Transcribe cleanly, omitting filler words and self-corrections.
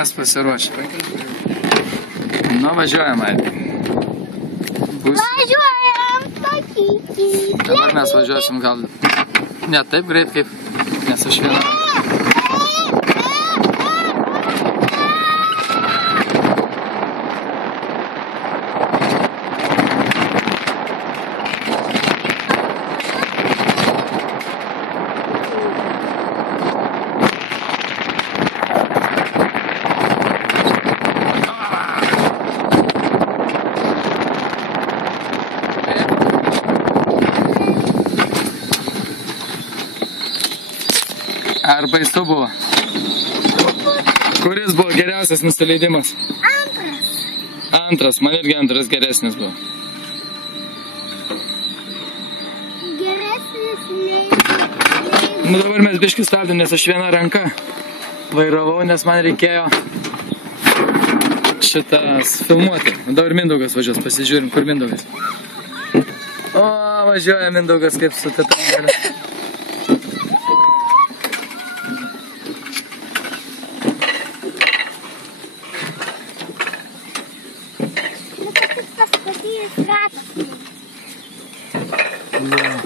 Mes pasiruošę. Nu, važiuojam, Aidai. Važiuojam, sakyti. Dabar mes važiuosim gal ne taip greit, kaip nes aš viena. Ar baisu buvo? Kuris buvo geriausias nusileidimas? Antras, man irgi antras geresnis buvo. Geresnis nei. Nu dabar mes biškį stabdėm, nes aš viena ranka vairavau, nes man reikėjo šitas filmuoti. Dabar Mindaugas važiuos, pasižiūrim, kur Mindaugas. O, važiuoja Mindaugas kaip su tatangelė. Paskutinis ratas. Ja.